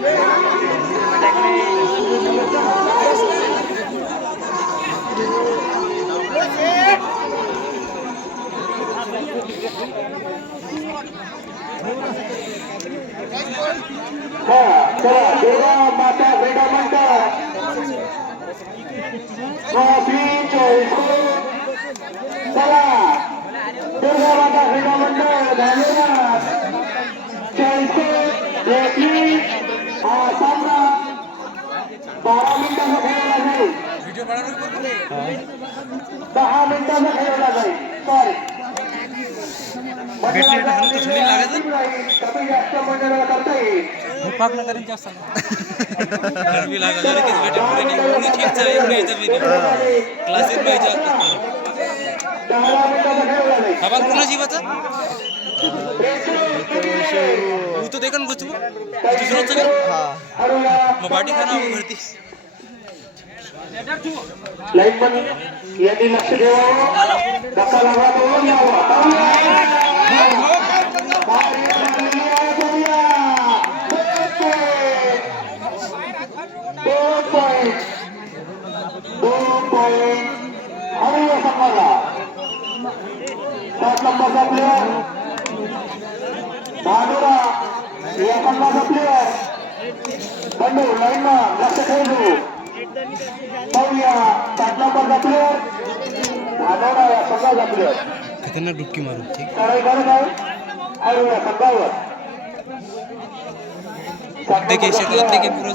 चला दुर्गा माता क्रीडा मंडळ चला दुर्गा माता क्रीडा मंडळ धन्यवाद 40 हा सामना 12 मिनिटांचा खेळवला जाईल 10 मिनिटांचा खेळवला जाईल सॉरी कमी जास्त मंडळाला करता येईल तो देखा ना दुसरं मग पाठी खाना भरती लाईनमन यांनी लक्ष ठेवावं धक्का लागला तो यावा सात नंबरचा प्लेयर धानुरा या संघाचा प्लेयर बंडू लाईनमन लक्ष ठेवू पाहूया 7 नंबरचा प्लेयर धानुरा या संघाचा प्लेयर खतरनाक डुबकी मारू ठीक काय करत आहे आणि या संघावर देखिए शेतला देखिए पूरा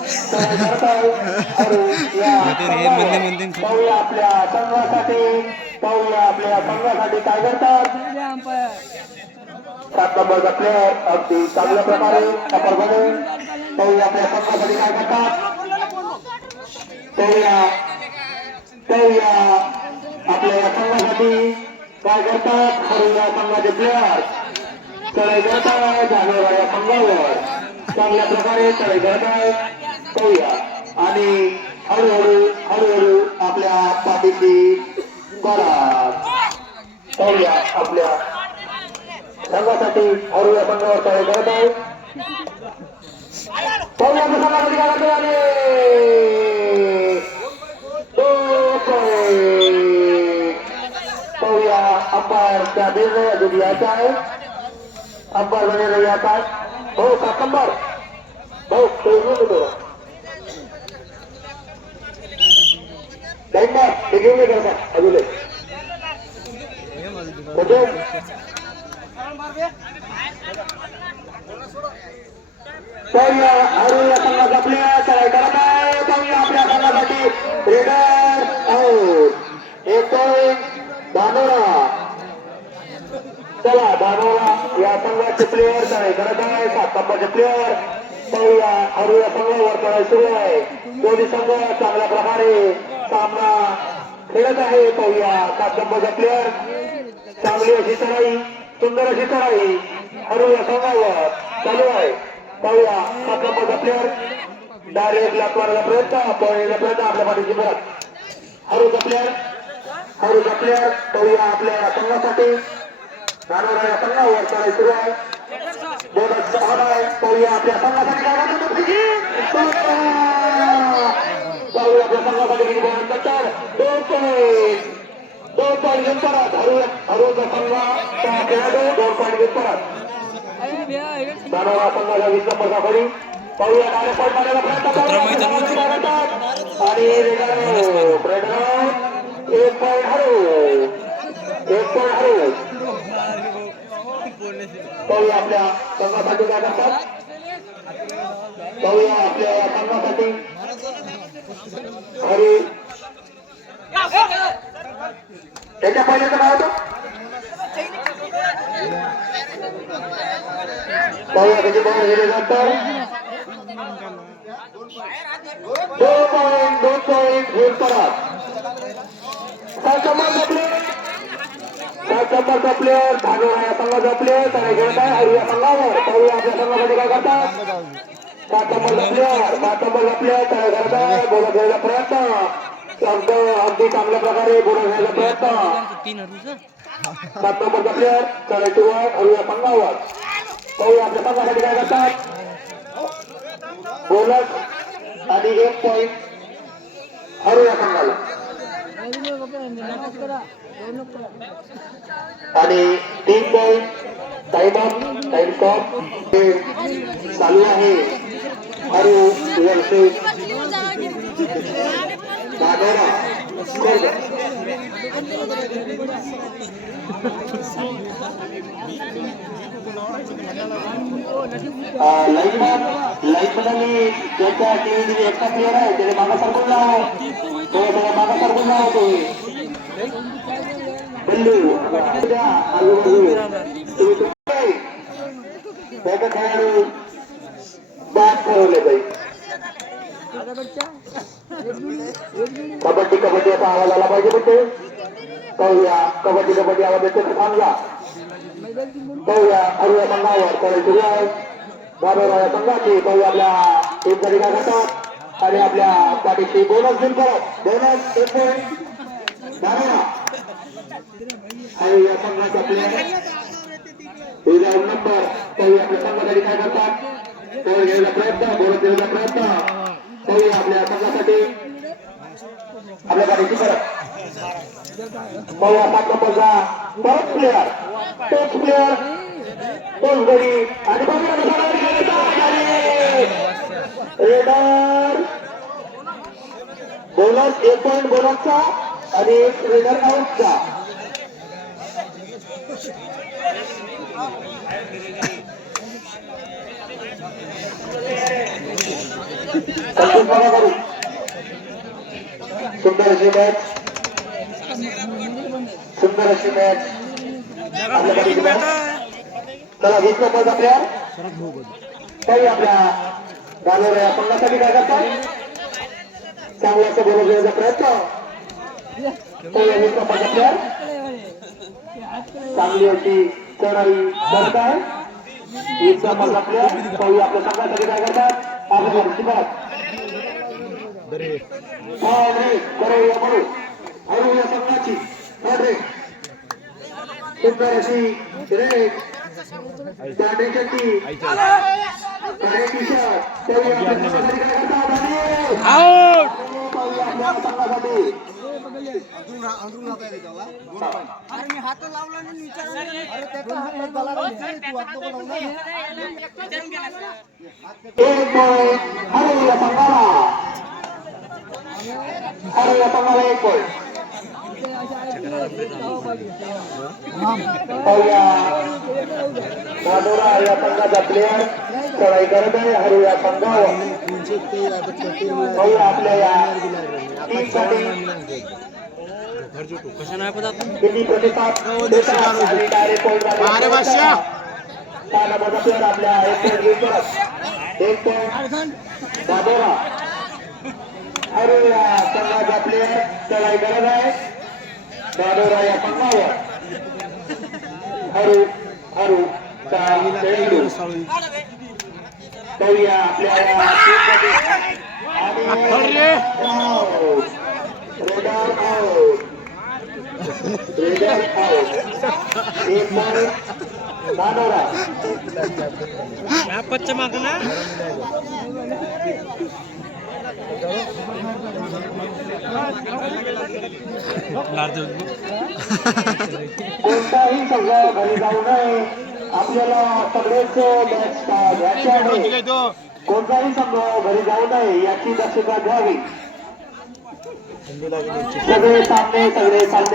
हे मंदे पाहूया आपल्या संघासाठी काय करतात 7 नंबरचा प्लेयर अगदी चांगल्या प्रकारे सफरमध्ये पाहूया आपल्या संघासाठी काय करतात पाहूया आपल्या संघासाठी काय करतात पाहूया संघाचे प्लेयर चढाई करतात धानोरा या संघावर चांगल्या प्रकारे चढाई करतात पाहूया आणि हळूहळू आपल्या पाठीची करा पाहूया आपल्या संघासाठी हळू या संघावर चढाई करत आहे पाहूया संघासाठी काय करतो आणि पाहूया अंपायरचा निर्णय अजून यायचा आहे अंपायर निर्णय यायचा आहे भाऊ 7 नंबर भाऊ ते घेऊन ये करतात अजून पाहूया संघाचा प्लेयर चढाई करत आहे पाहूया आपल्या संघासाठी रेडर आउट 1 पॉइंट धानोरा चला धानोरा या संघाचे प्लेयर चढाई करत आहे 7 नंबरचे प्लेयर पाहूया या संघावर चढाई सुरू आहे दोन्ही संघ चांगल्या प्रकारे सामना खेळत आहे पाहूया 7 नंबरचा प्लेयर चांगली अशी चढाई सुंदर अशी चढाई या संघावर चालू आहे पाहूया 7 नंबरचा प्लेयर डायरेक्ट लाटवायला प्रयत्न आपल्या पाठीची परत हरूचा प्लेयर पाहूया आपल्या संघासाठी धानोरा या संघावर चढाई सुरू आहे बोनस पाहूया आपल्या संघासाठी काय पाहूया आपल्या संघासाठी किती बोनस नंतर 2 पॉईंट घेऊन परत हरूचा संघ खेळाडू 2 पॉईंट घेऊन परत धानोरा संघाला 20 नंबरचा खडी पाहूया डायरेक्ट पॉईंट मारायला प्रयत्न करतात आणि रेडर 1 पॉईंट हरू पाहूया आपल्या संघासाठी काय करतात पाहूया आपल्या संघासाठी हरी त्याच्या पहिल्याचं नाव होतं पाहूया त्याची बॉल गेले नंतर 2 पॉईंट घेऊन परत 7 नंबरचा प्लेयर धानोरा या संघाचा प्लेयर त्याला घेत आहे हरी या संघावर पाहूया आपल्या संघासाठी काय करतात 7 नंबरचा प्लेयर त्याला घेत आहे बोला घ्यायचा प्रयत्न अगदी चांगल्या प्रकारे बोला घ्यायचा प्रयत्न 7 नंबरचा प्लेयर त्याला सुरू आहे हरी या संघावर पाहूया आपल्या संघासाठी काय करतात बोनस आणि 1 पॉइंट हरू या संघाला आणि 3 पॉइंट टाइम स्टॉप चालू आहे हरू वर्सेस बांदोरा लाईटमॅननी त्याच्या टीममध्ये एकटा प्लेअर आहे त्याने मागा सरकून लाव तो मागा सरकून लाव तो बल्लू आजूबाजू खेळाडू बाद ठरवले जाईल कबड्डी कबड्डी असा आवाज आला पाहिजे म्हणते पाहूया कबड्डी कबड्डी आवाज येते थांबला पाहूया अरुया संघावर खेळ सुरू आहे बाबा संघाची पाहूया आपल्या टीमसाठी काय करतात आणि आपल्या पाठीशी बोनस घेऊन करत बोनस 1 पॉइंट बाबा आणि या संघाचा प्लेअर नंबर पाहूया आपल्या संघासाठी काय करतात तो घ्यायचा प्रयत्न बोनस देण्याचा प्रयत्न पाहूया आपल्या संघासाठी आपल्या गाडीची परत पाहूया 7 नंबरचा परत प्लेअर तोच प्लेअर तोच गडी आणि रेडर बोनस 1 पॉइंट बोनसचा आणि 1 रेडर आउटचा सुंदर अशी मॅच चला 20 नंबरचा प्लेअर काही आपल्या बांदोरा या संघासाठी काय करतात चांगल्याचा बोनस देण्याचा प्रयत्न 20 नंबरचा प्लेअर चांगली अशी चढाई करत आहे 20 नंबरचा प्लेअर काही आपल्या संघासाठी काय करतात आपल्या संघाची सुंदर अशी रेड पांढरी चड्डी काळे टी शर्ट संघासाठी हात लावला हरवल्या संघाला 1 पॉइंट बांदोरा या संघाचा प्लेअर चढाई करत आहे हरू या संघावर आपल्या या टीमसाठी किती प्रतिसाद देतात आणि डायरेक्ट पॉइंट प्लेअर आपल्या 1 पॉइंट बांदोरा हरू या संघाचा प्लेअर चढाई करत आहे बांदोरा या संघावर हरू चेंडू पाहूया आपल्या रेडर आउट 1 पॉइंट बांदोरा कोणताही संघ घरी जाऊ नये आपल्याला सगळेच मॅच घ्यायचे आहे कोणताही संघ घरी जाऊ नये याची दक्षता घ्यावी सगळे सामने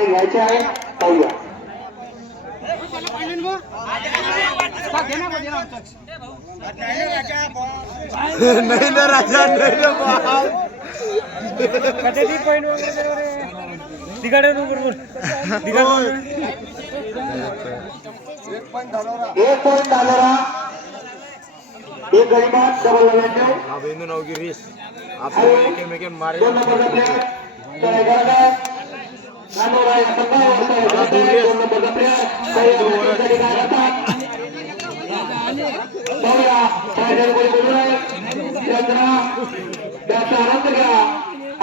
घ्यायचे आहे पाहूया नाही ना राजा नाही ना कधी पॉइंट तिकडे बरोबर 1 पॉइंट बांदोरा 1 गरीबात डबल 99 हा बेंदू नावगी रेस आपण एकमेकांना मारे 2 नंबरचा प्लेअर चढाई करत आहे बांदोरा या संघावर 2 नंबरचा प्लेअर पाहूया फायनल गोल बोलू नये त्याचा आनंद घ्या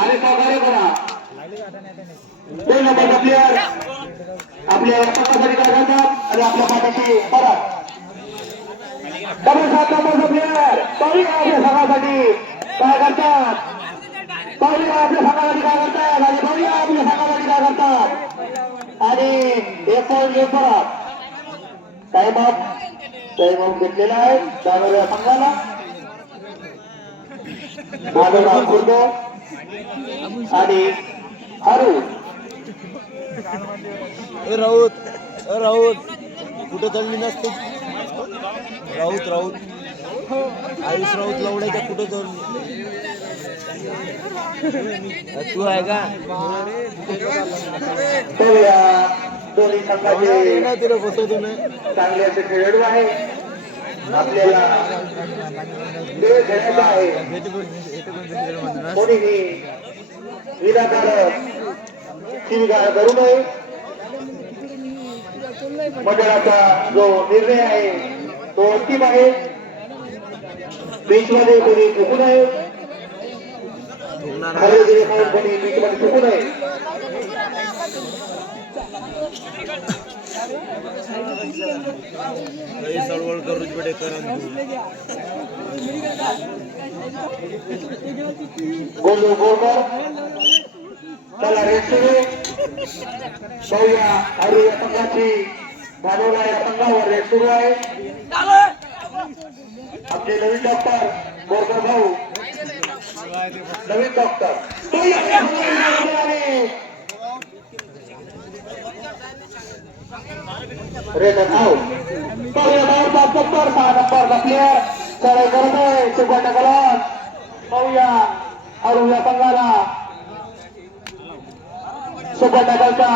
आणि सहकार्य करा 2 नंबरचा प्लेअर आपल्या पक्षासाठी काय करतात आणि आपल्या पाठीशी परत डबल 7 नंबरचा प्लेअर पाहूया आपल्या संघासाठी काय करतात, पाहूया आपल्या संघासाठी काय करतात आणि पाहूया आपल्या संघासाठी काय करतात. आणि 1 पॉईंट घेऊन परत टाइम आउट घेतलेला आहे दानोरा संघाला. दानोरा खुर्द आणि हरू राऊत कुठं चालली नसते. राऊत आयुष राऊत लवड्याच्या कुठं चालली तू आहे का. दोन्ही संघाचे तिला बसवतो नाही. चांगले असे खेळाडू आहे. आपल्याला खेळ खेळायचा आहे. कोणीही विनाकारण शिवीगाळ करू नये. मंडळाचा जो निर्णय आहे तो अंतिम आहे. बीचमध्ये कोणी चुकू नये. खरेदी खाऊन कोणी बीचमध्ये चुकू नये. सळवळ करून पुढे गोलू गोलकर चला रेस सुरू. पाहूया हरू या संघाची धानोरा या संघावर रेस सुरू आहे. आपले नवीन डॉक्टर बोरकर भाऊ नवीन डॉक्टर रेडन आउट. पाहूया धावतात नंबर 6 नंबरचा प्लेअर चढाई करत आहे सुपर टकलान. पाहूया हरू या संघाला सुपर टकलचा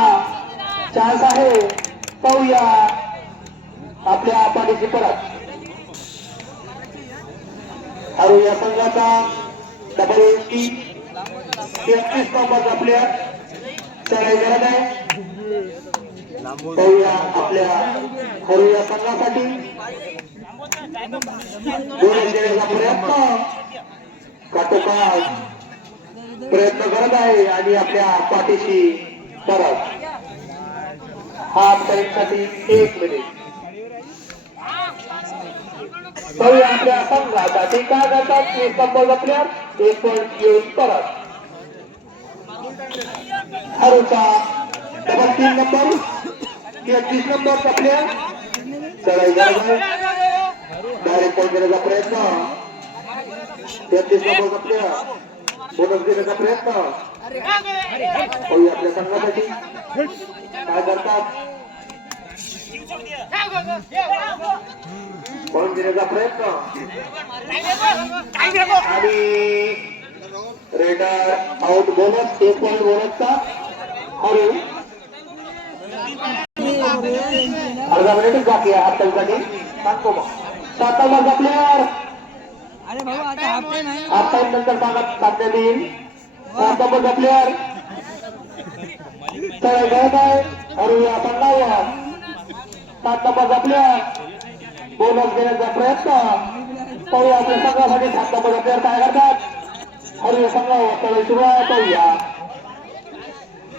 चान्स आहे. पाहूया आपल्या पाठीची परत हरू या संघाचा डबल 33 नंबरचा प्लेअर चढाई करत आहे. पाहूया आपल्या हरू या संघासाठी बोनस देण्याचा प्रयत्न करत आहे आणि आपल्या पाठीशी परत हाफ टाइमसाठी 1 मिनिट. पाहूया आपल्या संघासाठी काय करतात. 1 नंबरचा प्लेअर 1 पॉईंट घेऊन परत हरूचा डबल 3 नंबर 33 नंबरचा प्लेअर चढाई करत आहे. डायरेक्ट पॉईंट देण्याचा प्रयत्न 33 नंबरचा प्लेअर बोनस देण्याचा प्रयत्न. पाहूया आपल्या संघासाठी काय करतात. पॉईंट देण्याचा प्रयत्न आणि रेडर आउट. बोनस 1 पॉईंट बोनसचा हरू. अर्धा मिनिटच बाकी आहे हातासाठी सांगतो मग. 7 नंबरचा प्लेअर अरे भाऊ आता हप्ते नाही. हाफ टाइम नंतर सांगण्यात येईल. 7 नंबरचा प्लेअर चढाई करत आहे हरू या संघावर. 7 नंबरचा प्लेअर बोनस देण्याचा प्रयत्न. पाहूया आपल्या संघासाठी 7 नंबरचा प्लेअर काय करतात. हरू या संघावर चढाई सुरू आहे.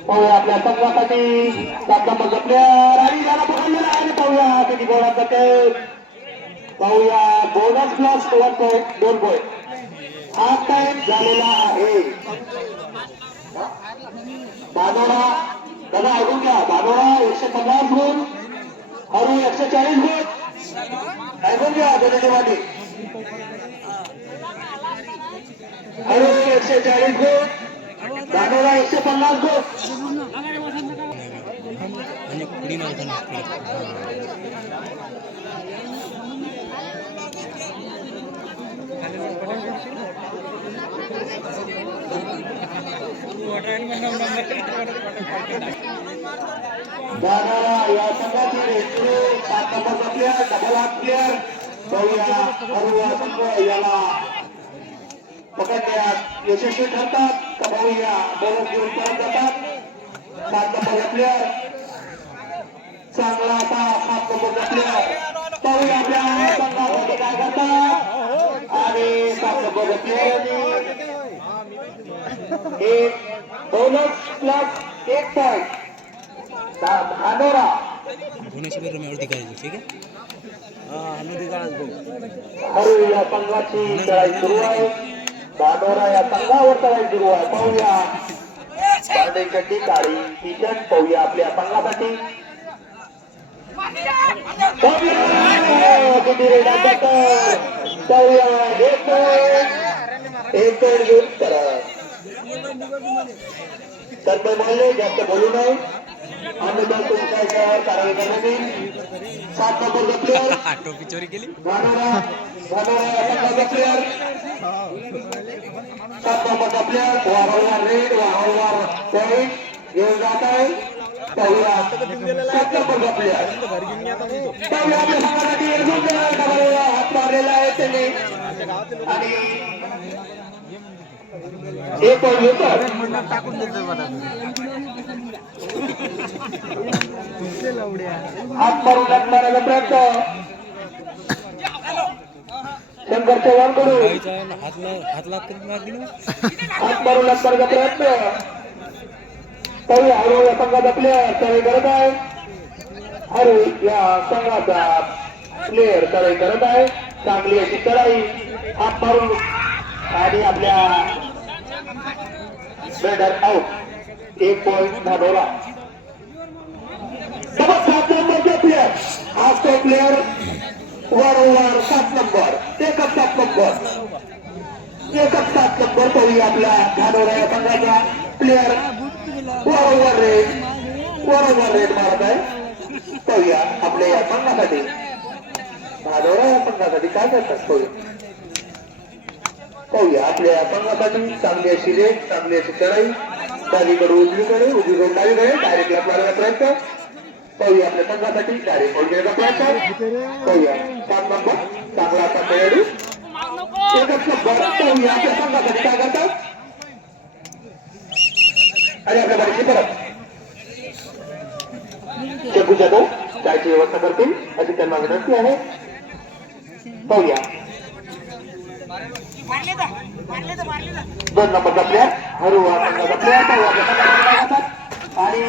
पाहूया आपल्या संघासाठी 7 नंबरचा प्लेअर आणि त्याला पकडलेला आहे. पाहूया किती बोनस जाते. पाहूया bonus plus 1 point 2 point half time झालेला आहे. दानोरा दादा ऐकून घ्या. दानोरा 150 गुण हरू 140 गुण ऐकून घ्या. दोन्ही वाटी हरू 140 गुण दानोरा 150 गुण. आणि कुणी मारतो ना दानोरा या संघाची रेस्क्यू 7 नंबरचा प्लेअर डबल 8 प्लेअर. पाहूया हरू या संघ याला पकडण्यात यशस्वी ठरतात का. पाहूया बोनस घेऊन परत जातात. 7 नंबरचा प्लेअर चांगला असा 7 नंबरचा प्लेअर. पाहूया आपल्या संघासाठी काय करतात आणि 7 नंबरचा प्लेअर एक बोनस प्लस 1 पॉईंट धानोरा. होण्याची बरं मी आवडती करायची ठीक आहे. हरु या संघाची लढाई सुरू आहे. धानोरा या संघावर लढाई सुरू आहे. पाहूया पांढरी चड्डी काळी टी शर्ट पाहूया आपल्या संघासाठी. किती रेड आहे पाहूया. एक पॉईंट घेऊन करा. तन्मय मानले जास्त बोलू नये. अन्यथा तुमच्या याच्यावर कारवाई करण्यात येईल. 7 नंबरचा प्लेअर टोपी चोरी केली. धानोरा या संघाचा प्लेअर 7 नंबरचा प्लेअर वाहवार रेड वाहवार पॉईंट घेऊन जात आहे. पाहूया 7 नंबरचा प्लेअर पाहूया आपल्या संघासाठी हात मारलेला आहे त्यांनी आणि एक पॉईंट घेतात. हात मारून मारायचा प्रयत्न शंकर चव्हाण कडून हात लागत मारली ना. हात मारून मारायचा प्रयत्न. पाहूया हरु या संघाचा प्लेअर चढाई करत आहे. हरु या संघाचा प्लेअर चढाई करत आहे. चांगली अशी चढाई हात मारून आणि आपल्या बॅटर आउट. 1 पॉईंट धानोरा. 7 नंबरचा प्लेअर हा तो प्लेअर वारंवार 7 नंबर एकच 7 नंबर पाहूया आपल्या धानोरा या संघाचा प्लेअर वारंवार रेड मारत आहे. पाहूया आपल्या या संघासाठी धानोरा या संघासाठी काय करतात पाहूया आपल्या या संघासाठी. चांगली अशी रेड चांगली अशी चढाई डावीकडे उजवीकडे डावीकडे डायरेक्ट मारण्याचा प्रयत्न. पाहूया आपल्या संघासाठी डायरेक्ट पोहोचण्याचा प्रयत्न. पाहूया 7 नंबर चांगला असा खेळाडू एकच नंबर. पाहूया आपल्या संघासाठी काय करतात आणि आपल्या बारीची परत चेकू जाधव त्याची व्यवस्था करतील अशी त्यांना विनंती आहे. पाहूया 2 नंबरचा प्लेअर हरु संघाचा प्लेअर आणि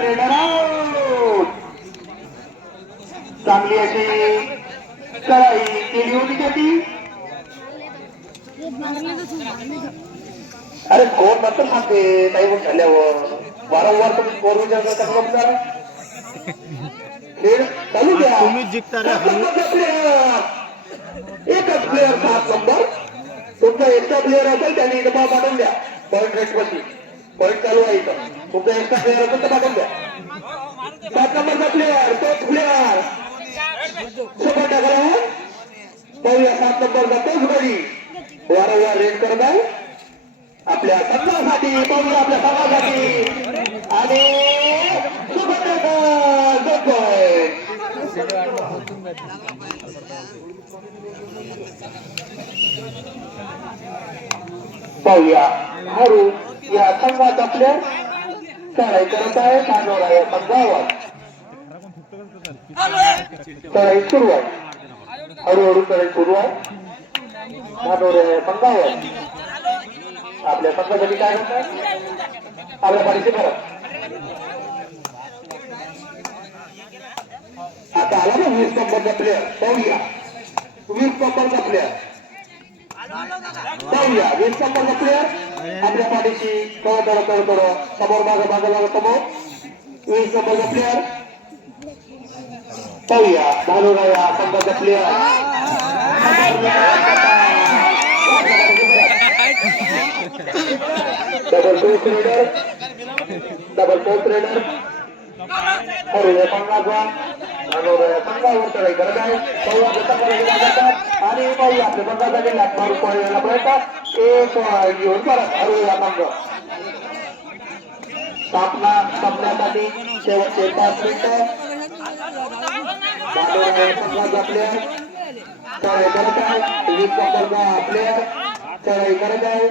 रेडर आउट. चांगली अशी चढाई केली होती त्याची. अरे स्कोर नंतर सांगते काही गोष्ट झाल्यावर वारंवार तुम्ही स्कोर विचार करता खेळ चालू द्या. एकच प्लेअर 7 नंबर. तुमचा एक्स्ट्रा प्लेअर असेल त्याने इथं पाठवून द्या. पॉईंट रेट पाशी पॉईंट चालू आहे इथं. तुमचा एक्स्ट्रा प्लेअर असेल तर पाठवून द्या. 7 नंबरचा प्लेअर तोच प्लेअर सोबत टाकला. पाहूया 7 नंबरचा तोच गडी वारंवार रेड करत आहे आपल्या संघासाठी. पाहूया आपल्या संघासाठी आणि सोबत पाहूया हरु या संघाचा प्लेअर चढाई करत आहे. धानोरा या संघावर चढाई सुरू आहे. हळूहळू चढाई सुरू आहे धानोरा या संघावर. आपल्या संघासाठी काय होत आहे आपल्या बारीचे परत आता आला ना 20 नंबरचा प्लेअर. पाहूया 20 नंबरचा प्लेअर पाहूया 20 नंबरचा प्लेअर आपल्या पाठीशी थोडं समोर मागं समोर 20 नंबरचा प्लेअर. पाहूया धानोरा या संघाचा प्लेअर डबल पोस्ट रेडर हरु या संघाचा धानोरा या संघावर चढाई करत आहे. पाहूया आणि पाहूया आपल्या संघासाठी लाट मारून पळण्याचा प्रयत्न. 1 घेऊन परत हरु या संघ सामना संपण्यासाठी शेवटचे 5 मिनिटं. धानोरा या संघाचा प्लेअर चढाई करत आहे. 20 नंबरचा प्लेअर चढाई करत आहे.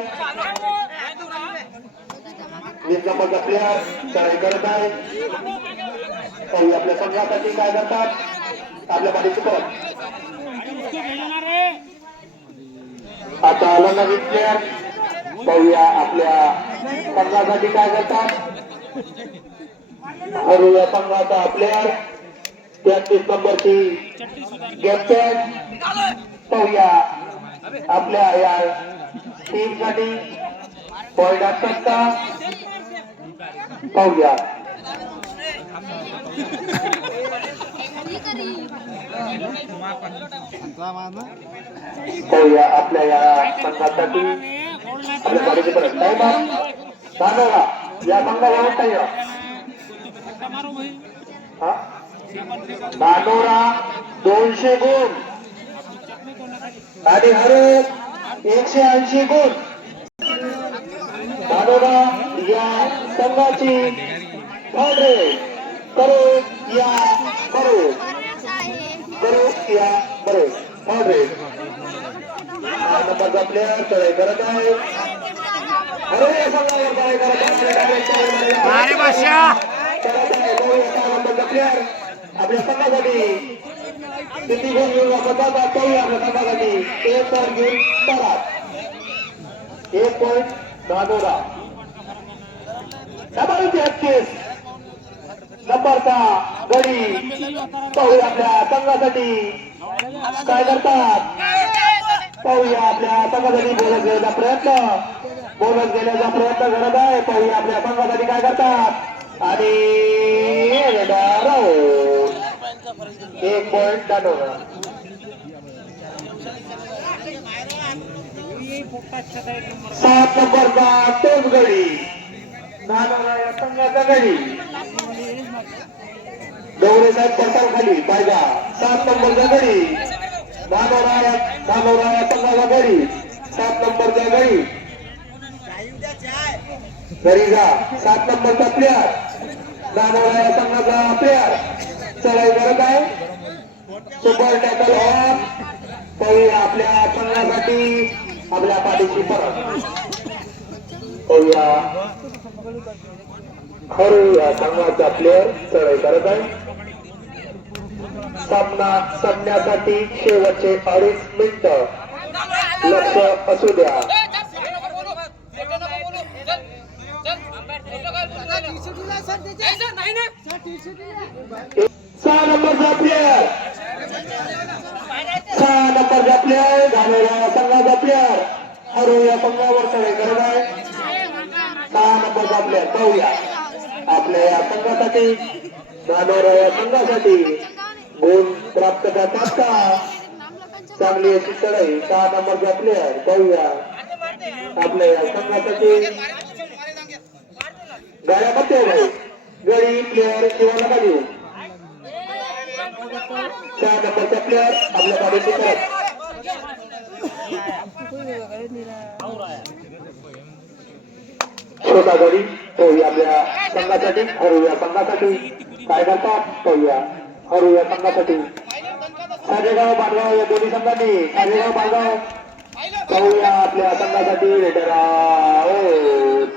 20 नंबरचा प्लेअर चढाई करत आहे. पाहूया आपल्या संघासाठी काय करतात आपल्या पाठीची परत. आता आला नवीन प्लेअर. पाहूया आपल्या संघासाठी काय करतात हरु या संघाचा प्लेअर 33 नंबरची कॅप्टन पाहूया आपल्या या टीम साठी पॉइंट असतात का पाहूया. पाहूया आपल्या या संघासाठी आपल्या गाडीचे परत धानोरा या संघाला काय धानोरा 200 गुण आणि हरत 180 गुण. धानोरा या संघाची फाडे करो या करो या बरो फाडे नंबर प्लेयर चढाई करत आहे. अरे संघावर चढाई करत प्लेयर आपल्या संघासाठी किती गुण घेऊन वापरतात पाहूया. आपल्या संघासाठी 1 पॉईंट घेऊन परत 1 पॉईंट धानोरा. डबल 33 नंबरचा गडी पाहूया आपल्या संघासाठी काय करतात पाहूया. आपल्या संघासाठी बोनस घेण्याचा प्रयत्न करत आहे. पाहूया आपल्या संघासाठी काय करतात आणि 1 पॉईंट धानोरा. 7 नंबरचा तोच गडी धानोरा या संघाचा गडी गौरे साहेब पडताल खाली पाहिजा. 7 नंबरचा गडी धानोरा या संघाचा गडी 7 नंबरचा गडी घरी जा. 7 नंबरचा प्लेयर धानोरा या संघाचा प्लेयर चढाई करत आहे. सुपर टॅकल ऑन पाहूया आपल्या संघासाठी आपल्या पाठीशी परत पाहूया. खरू या संघाचा प्लेयर चढाई करत आहे. सामना संपण्यासाठी शेवटचे 2.5 मिनिटं लक्ष असू द्या. 6 नंबरचा प्लेयर 6 नंबरचा प्लेयर धानोरा संघाचा प्लेयर हरू या संघावर चढाई करत आहे. 6 नंबरचा प्लेयर पाहूया आपल्या या संघासाठी धानोरा या संघासाठी गुण प्राप्त करतात का चांगली अशी चढाई. 6 नंबरचा प्लेयर पाहूया आपल्या या संघासाठी गाड्या बघते गडी प्लेयर शिवायला का देऊ. 6 नंबरचा प्लेयर आपल्या गाडीची परत छोटा गडी पाहूया आपल्या संघासाठी हरू या संघासाठी काय करतात पाहूया. हरू या संघासाठी साजेगाव बांधगाव या दोन्ही संघांनी साजेगाव बांधगाव पाहूया आपल्या संघासाठी raider out.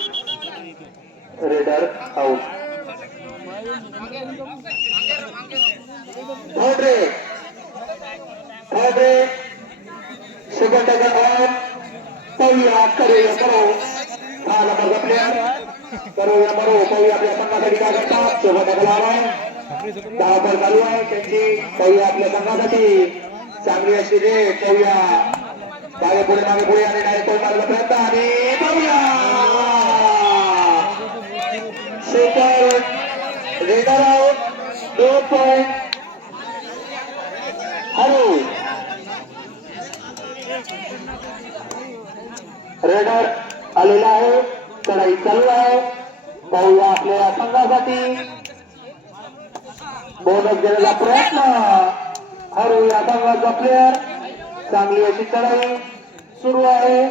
Raider out. Super tackle on पाहूया करूया करो 6 नंबरचा प्लेयर करूया बरो पाहूया आपल्या संघासाठी काय करतात. सुपर टॅकल ऑन धावपळ चालू आहे त्यांची पाहूया आपल्या संघासाठी चांगली अशी रेट पाहूया. मागे पुढे आणि डायरेक्ट मारला प्रयत्न आणि पाहूया super raider out. 2 point hello raider आलेला आहे. चढाई चालू आहे. पाहूया आपल्या संघासाठी बोनस घेण्याचा प्रयत्न हरू या संघाचा प्लेयर चांगली अशी चढाई सुरू आहे.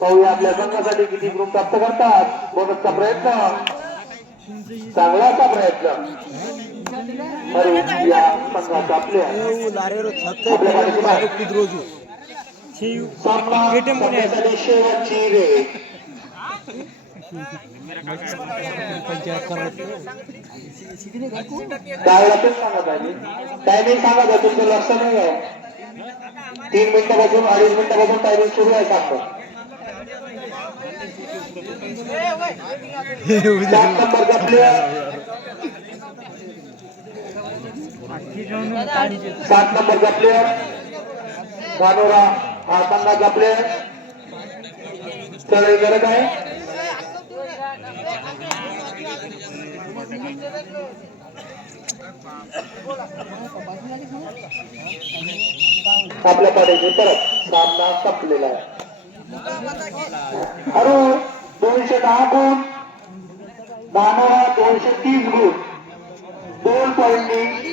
पाहूया आपल्या संघासाठी किती गुण प्राप्त करतात. बोनसचा प्रयत्न चांगलाचा प्रयत्न हरू या संघाचा प्लेयर सामना शेवटची रेट टायमिंग सांगा का तुमचं लक्ष नाही आहे. 3 मिनिटापासून 2.5 मिनिटापासून टायमिंग सुरू आहे. सांगतो 7 नंबरचा प्लेयर 7 नंबरचा प्लेयर धानोरा हा संघाचा प्लेयर चढाई करत आहे. आपल्या पाठीची परत सामना संपलेला आहे. अरुण 210 गुण, धानोरा 230 गुण, 2 पॉईंटनी